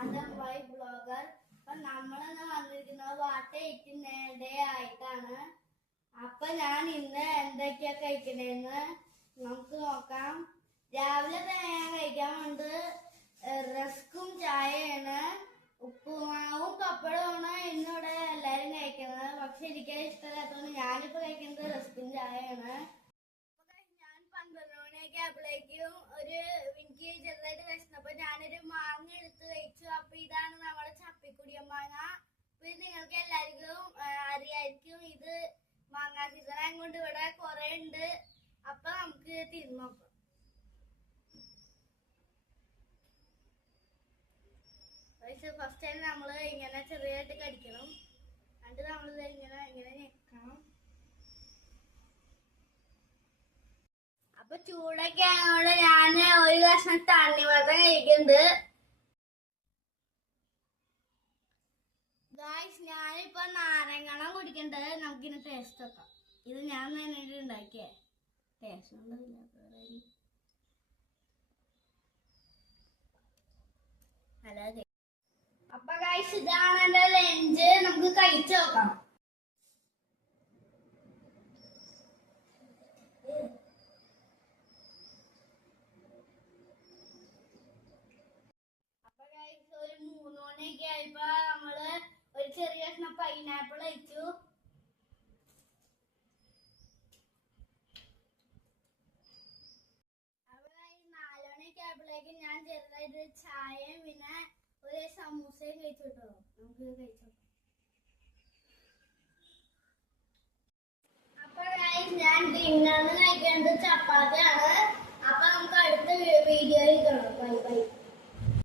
Adam Y blogger. അപ്പൊ നമ്മളിന്ന് വന്നിരിക്കുന്നത് വാട്ട 18 ഡേ ആയിട്ടാണ്. അപ്പൊ ഞാൻ ഇന്ന് എന്തൊക്കെയാ കഴിക്കണേന്ന് നമുക്ക് നോക്കാം. രാവിലെ തന്നെ ഞാൻ കഴിക്കാൻ വേണ്ടത് റസ്കും ചായയാണ്. ഉപ്പുമാവും പപ്പടവുമാണ് ഇന്നിവിടെ എല്ലാരും കഴിക്കുന്നത്. പക്ഷെ എനിക്ക് ഇഷ്ടമില്ലാത്തതുകൊണ്ട് ഞാനിപ്പോ കഴിക്കുന്നത് റസ്കും ചായയാണ്. ഞാൻ 12 മണിയൊക്കെ ആയപ്പോഴേക്കും എനിക്ക് ചെറുതായിട്ട് വിശന്നപ്പോ ഞാനൊരു മാങ്ങ എടുത്ത് കഴിച്ചു. അപ്പൊ ഇതാണ് നമ്മുടെ ചപ്പിക്കുടിയൻ മാങ്ങ. അപ്പൊ ഇത് നിങ്ങൾക്ക് എല്ലാവർക്കും അറിയായിരിക്കും. ഇത് മാങ്ങാ സീസൺ ആയതുകൊണ്ട് ഇവിടെ കുറെ ഉണ്ട്. അപ്പൊ നമുക്ക് തിന്നു നോക്കാം. ഫസ്റ്റ് ടൈം നമ്മള് ഇങ്ങനെ ചെറിയായിട്ട് കടിക്കണം. എന്നിട്ട് നമ്മളിത് ഇങ്ങനെ ഞെക്കണം. അപ്പൊ ചൂടൊക്കെ ആയതുകൊണ്ട് ഞാൻ ഒരു കഷ്ണം തണ്ണിമത്തൻ കഴിക്കുന്നുണ്ട്. ഗായ്സ്, ഞാനിപ്പോ നാരങ്ങണം കുടിക്കണ്ടത്. നമുക്കിന് ടേസ്റ്റ് വെക്കാം. ഇത് ഞാൻ തന്നെ ഉണ്ടാക്കിയേ. ടേസ്റ്റ് ഒന്നുമില്ല. അപ്പൊ ഗായ്സ്, ഇതാണ് എന്റെ ലഞ്ച്. നമുക്ക് കഴിച്ചു നോക്കാം. അപ്പൊ ഗായ്സ്, ഒരു 3 മണിയൊക്കെ ആയപ്പോ നമ്മള് ഒരു ചെറിയ കഷ്ണം പൈനാപ്പിൾ കഴിച്ചു. അപ്പൊ 4 മണിയൊക്കെ ആയപ്പോഴേക്കും ഞാൻ ചെറുതായിട്ട് ചായയും പിന്നെ ഒരു സമൂസയും കഴിച്ചു കേട്ടോ. നമുക്ക് കഴിച്ചു. അപ്പൊ ഞാൻ ഡിന്നറിന് കഴിക്കേണ്ടത് ചപ്പാത്തിയാണ്. അപ്പൊ നമുക്ക് അടുത്ത വീഡിയോയിൽ കാണാം. Bye bye.